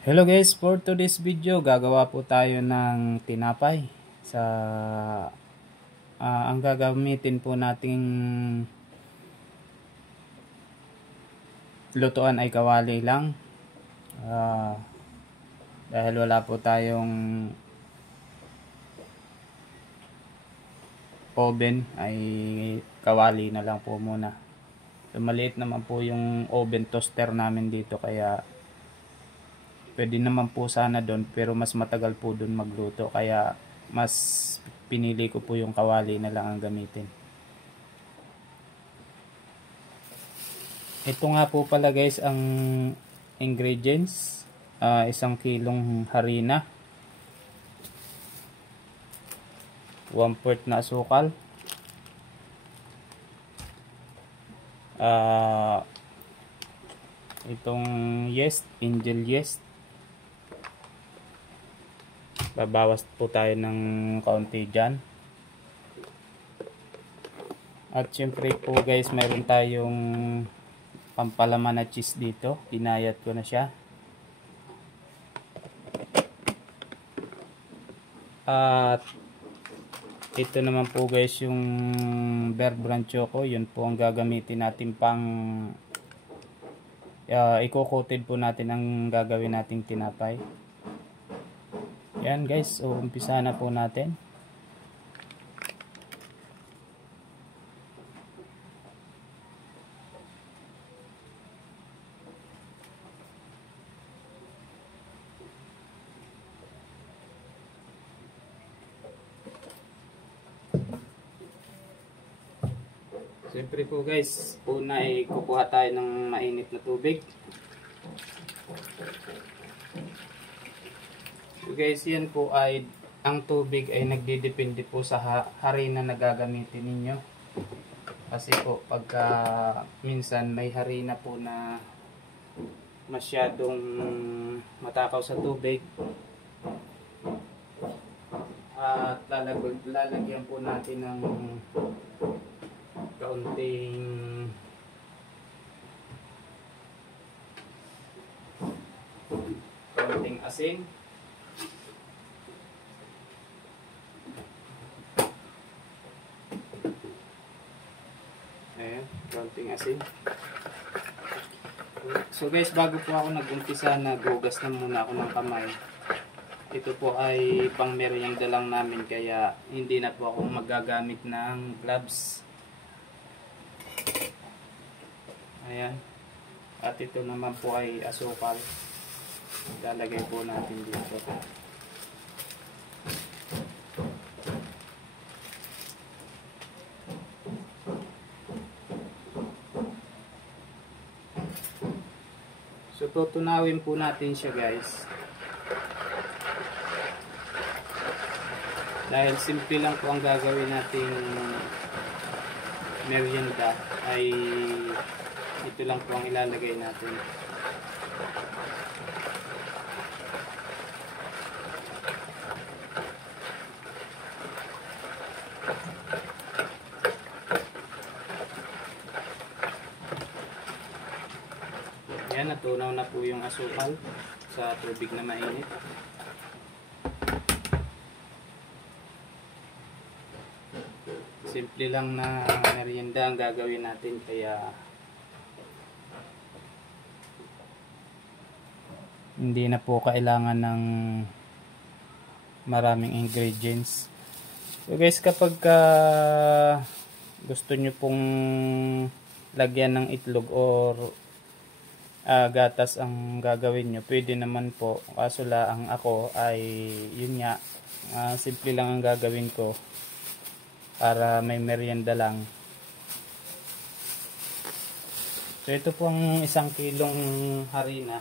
Hello guys, for today's video gagawa po tayo ng tinapay sa ang gagamitin po nating lutuan ay kawali lang dahil wala po tayong oven ay kawali na lang po muna. So, maliit naman po yung oven toaster namin dito kaya pwede naman po sana doon pero mas matagal po doon magluto kaya mas pinili ko po yung kawali na lang ang gamitin. Ito nga po pala guys ang ingredients. 1 kilong harina, 1/4 na asukal, itong yeast, angel yeast. Babawas po tayo ng kaunti dyan. At syempre po guys, mayroon tayong pampalaman na cheese dito. Inayat ko na siya. At ito naman po guys yung Bear Brand Choco. Yun po ang gagamitin natin pang i-coated po natin ang gagawin nating tinapay. Yan guys, so umpisa na po natin. Siyempre po guys, una ay kukuha tayo ng mainit na tubig. So guys, yan po ay, ang tubig ay nagdidepende po sa harina na gagamitin ninyo. Kasi po pagka minsan may harina po na masyadong matakaw sa tubig, at lalagyan po natin ng kaunting asin. Ayan, kaunting asin. So guys, bago po ako nag-umpisa, naghugas na muna ako ng kamay. Ito po ay pang merienda lang namin kaya hindi na po ako magagamit ng gloves. Ayan. At ito naman po ay asukal. Lalagay po natin dito. So tutunawin po natin siya guys. Dahil simple lang po ang gagawin nating merienda ay ito lang po ang ilalagay natin. Yan, natunaw na po yung asukal sa tubig na mainit. Simple lang na merienda ang gagawin natin kaya hindi na po kailangan ng maraming ingredients. So guys, kapag gusto nyo pong lagyan ng itlog or gatas ang gagawin nyo, pwede naman po. Kaso lang ako ay yun nga, simple lang ang gagawin ko para may merienda lang. So ito pong 1 kilong harina.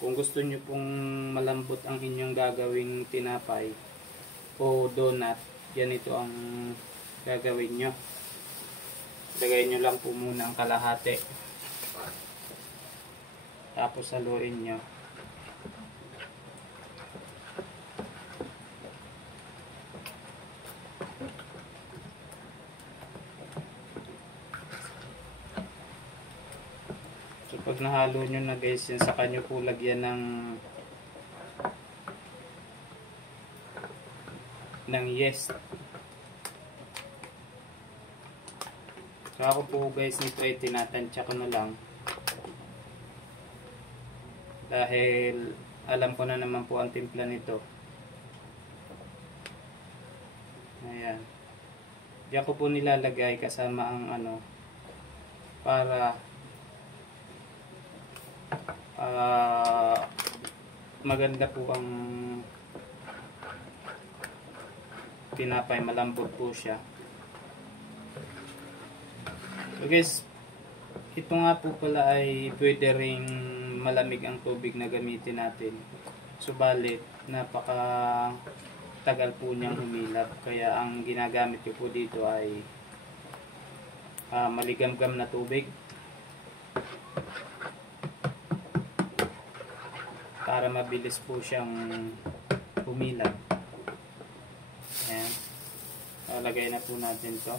Kung gusto nyo pong malambot ang inyong gagawing tinapay o donut, yan ito ang gagawin nyo. Lagay nyo lang po muna ang kalahati. Tapos haluin nyo. So pag ihalo nyo na guys yan, saka nyo po lagyan ng yeast. So ako po guys nito ay tinatansya ko na lang. Dahil alam ko na naman po ang timpla nito. Ayan. Diyan ko po nilalagay kasama ang ano para maganda po ang tinapay, malambot po siya. So guys, ito nga po pala ay pwede ring malamig ang tubig na gamitin natin. Subalit, napaka tagal po niyang humilab. Kaya ang ginagamit ko po dito ay maligamgam na tubig para mabilis po siyang humilab. Ayan. Lagay na po natin to.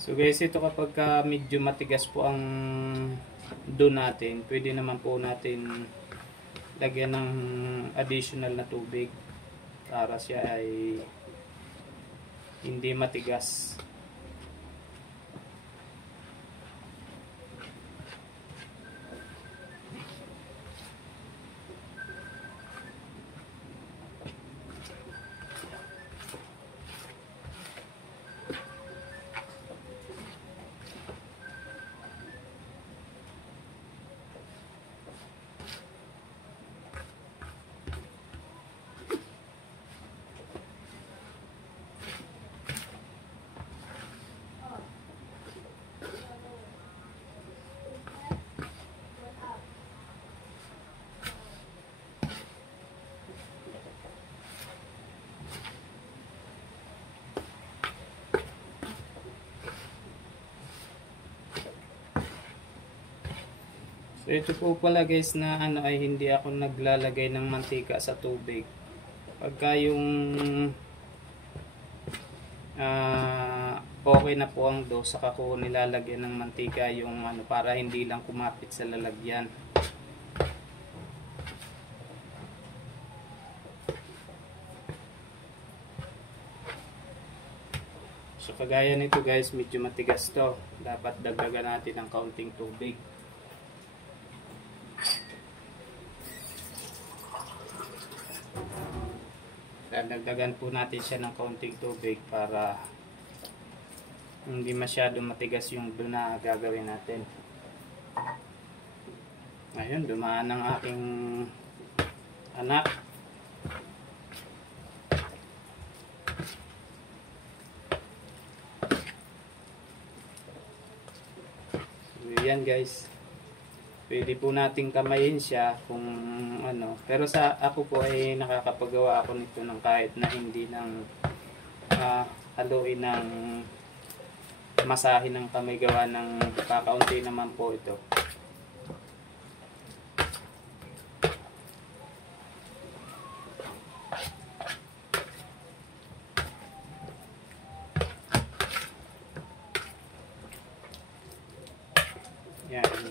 So guys, ito kapag medyo matigas po ang dough natin, pwede naman po natin lagyan ng additional na tubig para siya ay hindi matigas. So ito po pala guys na ano ay hindi ako naglalagay ng mantika sa tubig. Pagka yung okay na po ang dough, saka ko nilalagyan ng mantika yung ano para hindi lang kumapit sa lalagyan. So kagaya nito guys, medyo matigas to. Dapat dagdagan natin ng kaunting tubig. Dagdagan po natin siya ng kaunting tubig para hindi masyadong matigas yung dough na gagawin natin. Ayun, dumaan ang aking anak. So, yan guys. Pwede po nating kamayin siya kung ano. Pero sa ako po ay nakakapagawa ako nito ng kahit na hindi ng haluin ng masahin ng kamay, gawa ng kakaunti naman po ito.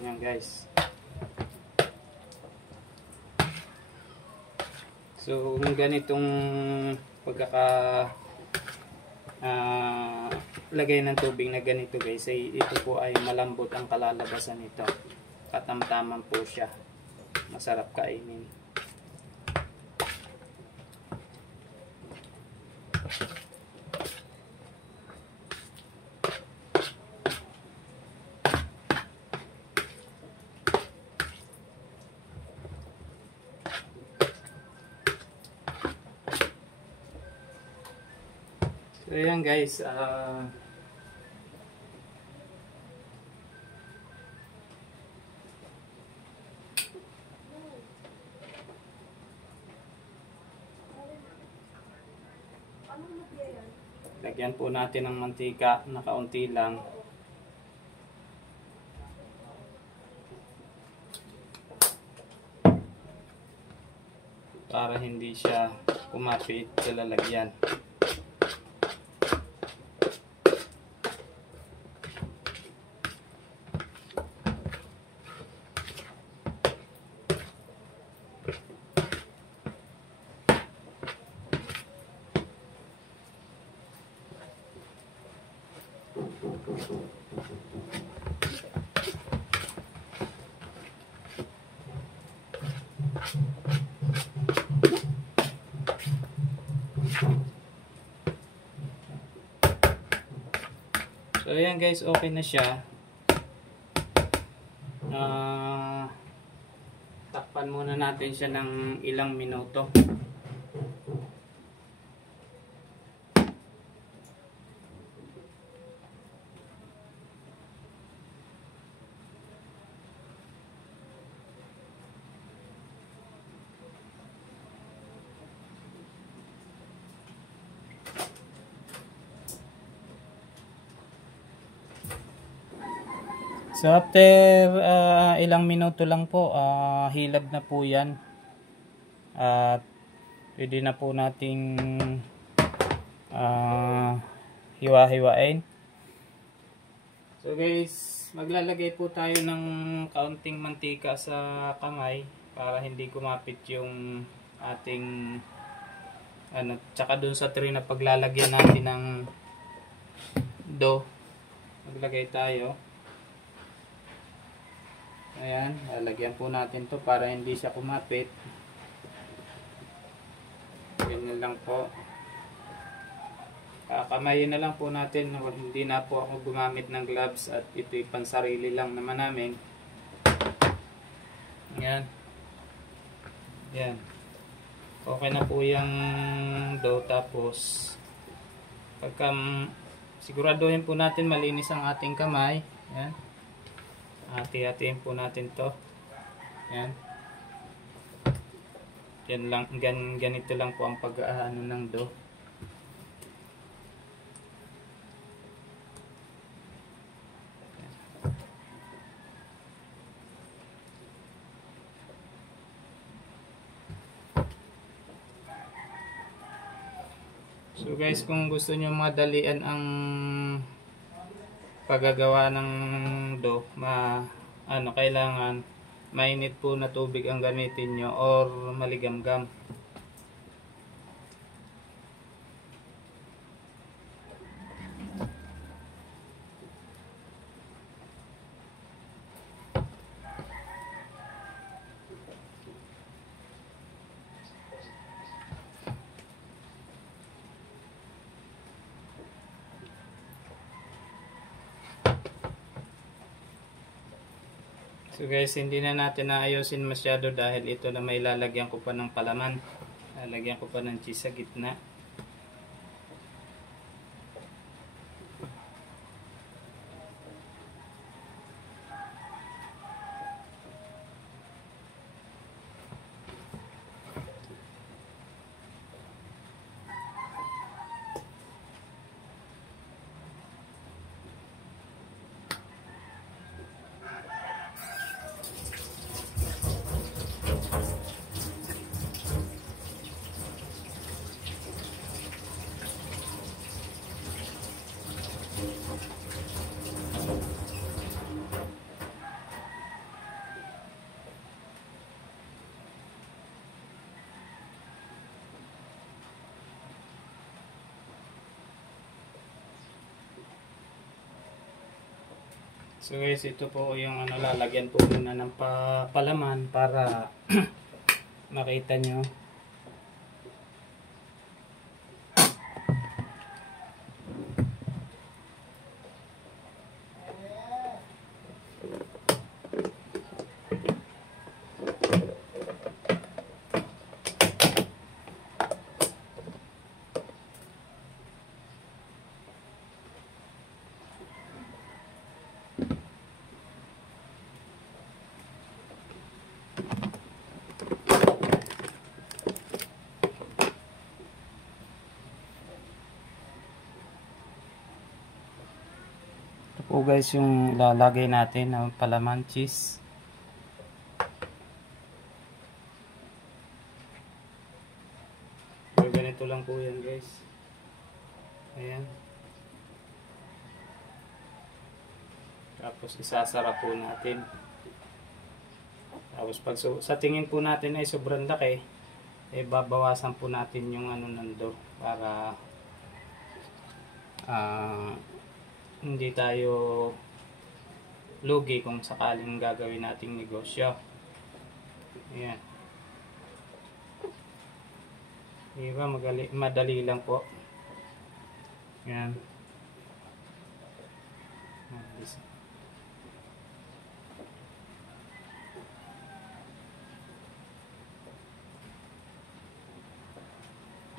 Yan guys. So, kung ganitong lagay ng tubig na ganito guys, ay ito po ay malambot ang kalalabasan nito. Katamtaman po siya. Masarap kainin. So ayan guys, Lagyan po natin ng mantika na kaunti lang. Para hindi siya kumapit sa lalagyan. So ayan guys, okay na siya. Takpan muna natin siya ng ilang minuto. So after ilang minuto lang po, hilab na po yan. At pwede na po nating hiwa-hiwain. So guys, maglalagay po tayo ng kaunting mantika sa kamay para hindi kumapit yung ating tsaka dun sa tray na paglalagyan natin ng dough. Maglagay tayo. Ayan, lalagyan po natin to para hindi siya kumapit. Ganyan lang po. Kamayin na lang po natin. Hindi na po ako gumamit ng gloves at ito'y pansarili lang naman namin. Ayan. Ayan. Okay na po yung dough. Tapos pagka siguraduhin po natin malinis ang ating kamay. Ayan. Hati-hatiin po natin to. Yan. Yan lang, ganito lang po ang pag-aano ng dough. So guys, kung gusto nyo madalian ang paggagawa ng dough, kailangan mainit po na tubig ang gamitin nyo or maligamgam. So guys, hindi na natin naayusin masyado dahil ito na may lalagyan ko pa ng palaman. Lalagyan ko pa ng cheese sa gitna. So guys, ito po yung lalagyan po muna ng palaman para makita nyo. po guys yung lalagay natin ng palaman, cheese. So ganito lang po yan guys. Ayan. Tapos isasara po natin. Tapos pag sa tingin po natin ay sobrang laki, eh babawasan po natin yung ano nando para hindi tayo lugi kung sakaling gagawin nating negosyo. Ayan. Diba, madali lang po. Ayan.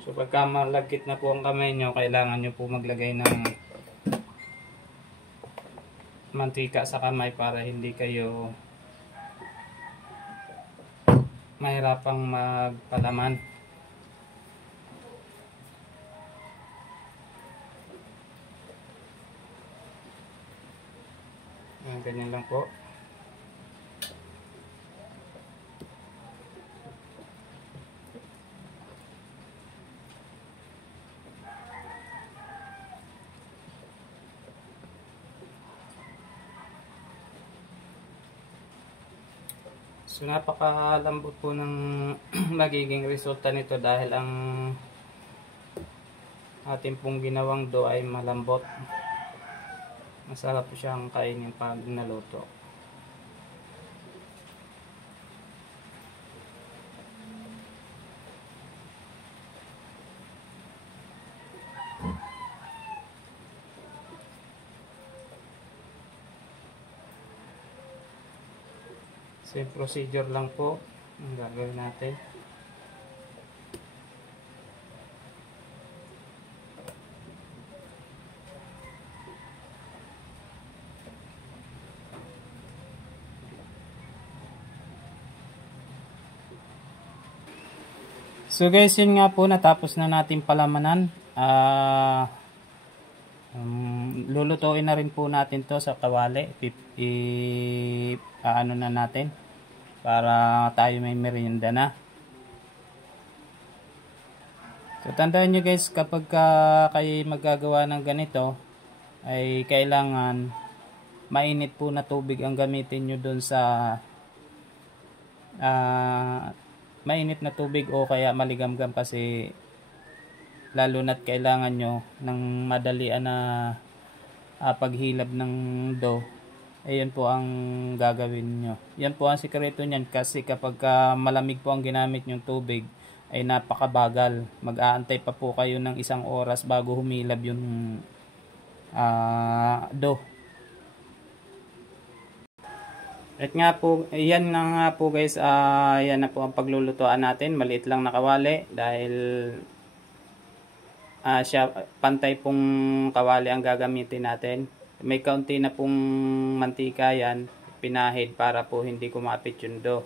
So pagka malagkit na po ang kamay nyo, kailangan nyo po maglagay ng mantika sa kamay para hindi kayo mahirapang magpalaman. Ganyan lang po. So napakalambot po ng magiging resulta nito dahil ang ating pong ginawang dough ay malambot. Masarap po siyang kainin pag naluto. Same procedure lang po ang gagawin natin. So guys, yun nga po, natapos na natin palamanan. Lulutuin na rin po natin to sa kawali. Ano na natin para tayo may merienda na. So tandaan nyo guys, kapag kayo magagawa ng ganito ay kailangan mainit po na tubig ang gamitin nyo dun sa mainit na tubig o kaya maligamgam, kasi lalo na't kailangan nyo ng madalian na paghilab ng dough. Ayan po ang gagawin nyo. Yan po ang sikreto nyan, kasi kapag malamig po ang ginamit nyong tubig ay napakabagal. Mag-aantay pa po kayo ng 1 oras bago humilab yung dough. At nga po, yan na nga po guys, yan na po ang paglulutuan natin. Maliit lang na kawali dahil pantay pong kawali ang gagamitin natin. May kaunti na pong mantika yan, pinahid para po hindi kumapit yung dough.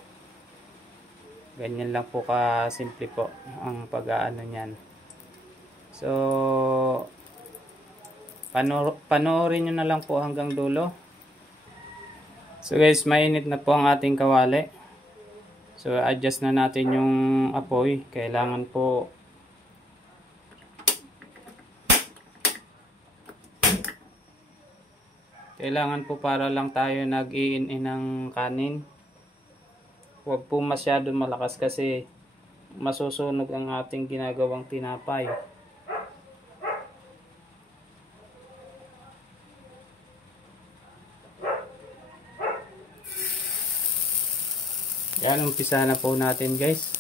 Ganyan lang po kasimple po ang pag-aano niyan. So panoorin nyo na lang po hanggang dulo. So guys, mainit na po ang ating kawali. So adjust na natin yung apoy. Kailangan po para lang tayo nag-iin ng kanin. Huwag po masyado malakas kasi masusunog ang ating ginagawang tinapay. Yan, umpisa na po natin guys.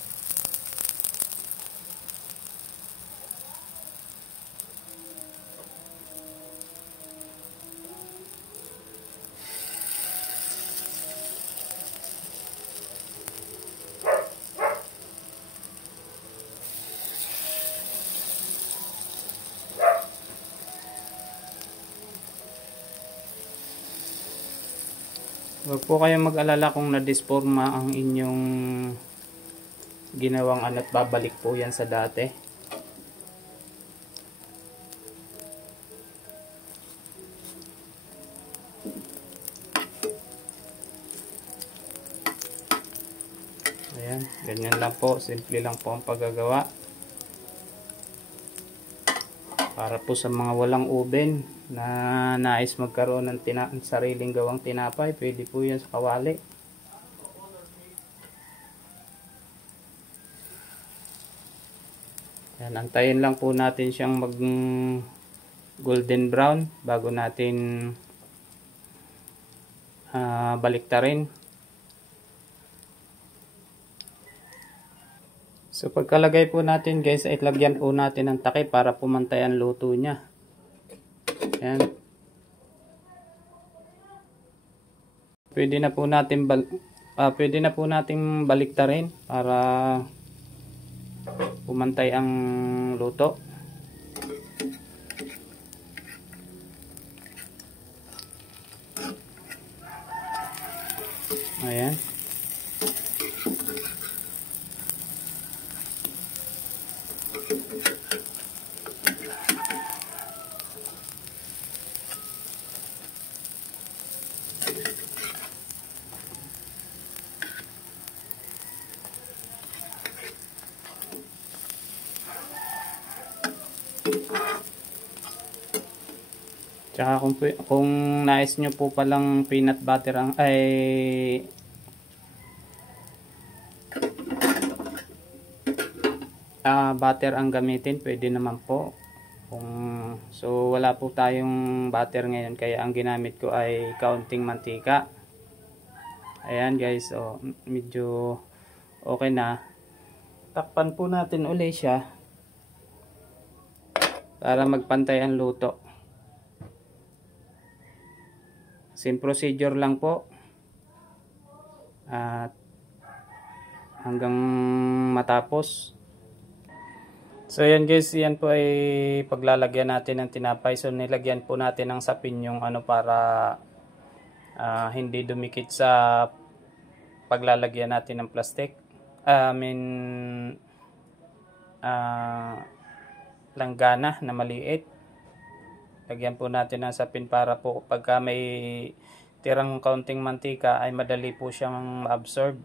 Huwag po kayong mag-alala kung na-disforma ang inyong ginawang at babalik po yan sa dati. Ayan, ganyan lang po, simple lang po ang paggagawa. Para po sa mga walang oven na nais magkaroon ng sariling gawang tinapay, pwede po yan sa kawali. Ayan, antayin lang po natin siyang mag golden brown bago natin baliktarin. So pagkalagay po natin guys, ay lagyan po natin ng takip para pumantay ang luto niya. Ayan. Pwede na po natin baliktarin para pumantay ang luto. Ayan. Tsaka kung nais nyo po palang peanut butter butter ang gamitin, pwede naman po. So wala po tayong butter ngayon, kaya ang ginamit ko ay kaunting mantika. Ayan guys, so medyo okay na. Takpan po natin ulit siya para magpantay ang luto. Same procedure lang po. At hanggang matapos. So yan guys, yan po ay paglalagyan natin ng tinapay. So nilagyan po natin ng sapin yung para hindi dumikit sa paglalagyan natin ng plastic. Langgana na maliit. Lagyan po natin ng sapin para po pagka may tirang kaunting mantika ay madali po siyang ma-absorb.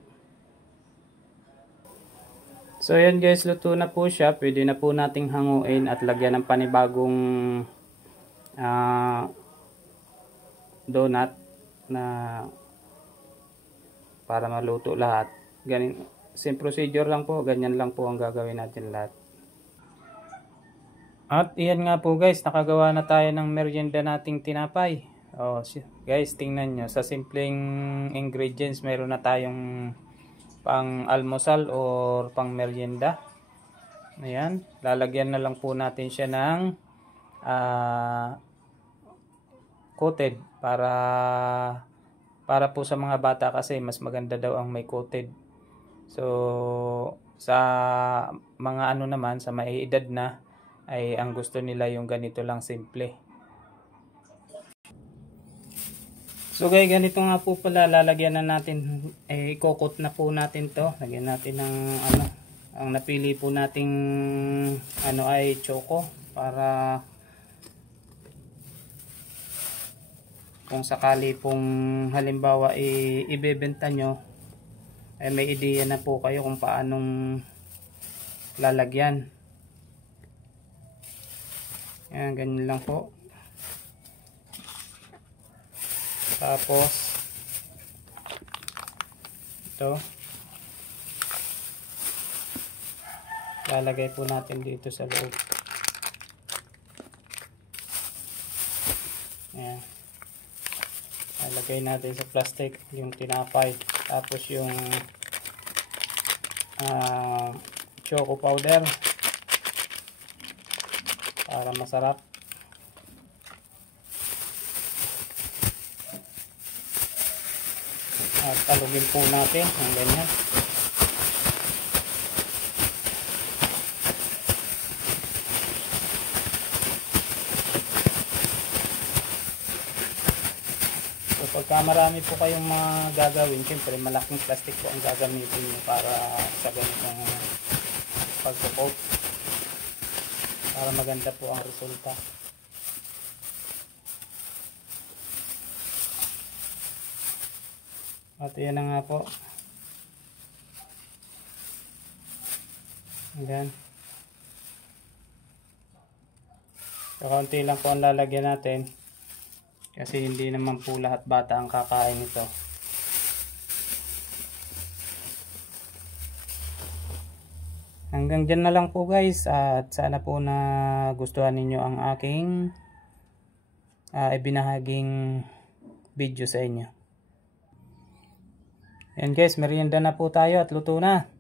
So yan guys, luto na po siya. Pwede na po nating hanguin at lagyan ng panibagong donut na para maluto lahat. Same procedure lang po, ganyan lang po ang gagawin natin lahat. At iyan nga po guys, nakagawa na tayo ng merienda nating tinapay. Guys, tingnan nyo, sa simpleng ingredients meron na tayong pang almusal or pang merienda. Ayan, lalagyan na lang po natin siya ng coated para po sa mga bata kasi mas maganda daw ang may coated. So sa mga naman, sa may edad na, ay ang gusto nila yung ganito lang simple. So guys, ganito nga po pala, lalagyan na natin, i-coat na po natin to. Lagyan natin ng ang napili po nating ay choco, para kung sakali pong halimbawa ibebenta nyo, ay may ideya na po kayo kung paanong lalagyan. Ayan, ganyan lang po. Tapos ito, lalagay po natin dito sa loob. Ayan, lalagay natin sa plastic yung tinapay, tapos yung choco powder para masarap. At talugin po natin ng ganyan. So pagka marami po kayong mga gagawin, siyempre malaking plastic po ang gagamitin nyo para sa ganitong pagpo-coat, para maganda po ang resulta. At yan na nga po. Ayan. So, kaunti lang po ang lalagyan natin. Kasi hindi naman po lahat bata ang kakain ito. Hanggang dyan na lang po guys. At sana po na gustuhan ninyo ang aking ibinahaging video sa inyo. Ayan guys, merienda na po tayo at luto na.